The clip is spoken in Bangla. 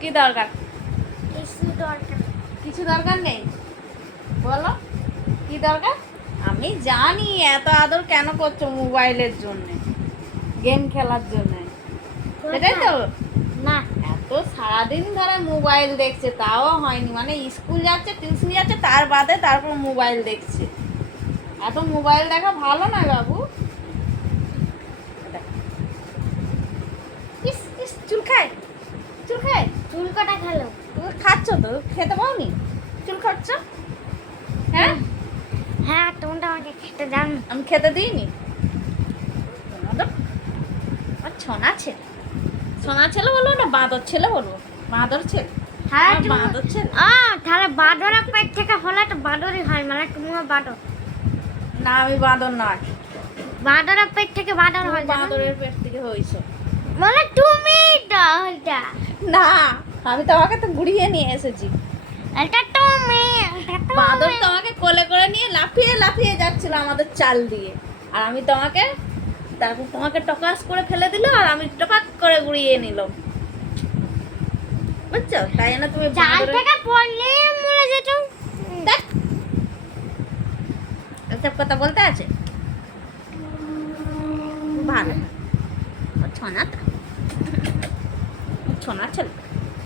কি দরকার? কিছু দরকার নেই। কিছু দরকার নেই, বলো কি দরকার? আমি জানি এত আদর কেন করছো মোবাইলের জন্য, গেম খেলার জন্য, সেটাই তো। না, এত সারাদিন ধরে মোবাইল দেখছে, তাও হয়নি, মানে স্কুল যাচ্ছে, টিউশন যাচ্ছে, তার বাদে তারপর মোবাইল দেখছে। এত মোবাইল দেখা ভালো না বাবু। ইস ইস, চুল খায়, চুল খায়। চুল কাটা খেলো। তুমি খাচ্ছ তো, খেতে পাওনি? চুল খাচ্ছ? হ্যাঁ, হ্যাঁ, তোমরা আমাকে খেতে দাও না। আমি খেতে দিইনি। তোমাদের আর ছোনা ছেলে, সোনা ছেলে বলবো না বাঁদর ছেলে বলবো? বাঁদর ছেলে, হ্যাঁ, আমার বাঁদর ছেলে। তাহলে বাঁদরের পেট থেকে হলে তো বাঁদরই হয়, মানে তুমিও বাঁদর। না, আমি বাঁদর নয়। বাঁদরের পেট থেকে বাঁদর তুমি হয়, জানো না? বাঁদরের পেট থেকে হয়েছো। মানে তুমি তো ওইটা। না, আমি তোমাকে তো গুড়িয়ে নিয়ে এসেছি। এটা তুমি, এটা তুমি। বাঁদর তোমাকে কোলে করে নিয়ে লাফিয়ে লাফিয়ে যাচ্ছিল আমাদের চাল দিয়ে, আর আমি তোমাকে, তারপর তোমাকে টকাস করে ফেলে দিল, আর আমি টপাক করে গুড়িয়ে নিলাম, বুঝছো? তাই জন্য তুমি চাল বাঁদরের, থেকে পড়লে মরে যেত। দেখ এসব কথা বলতে আছে? ভালো ছোনা তো, ছোনা ছেলে।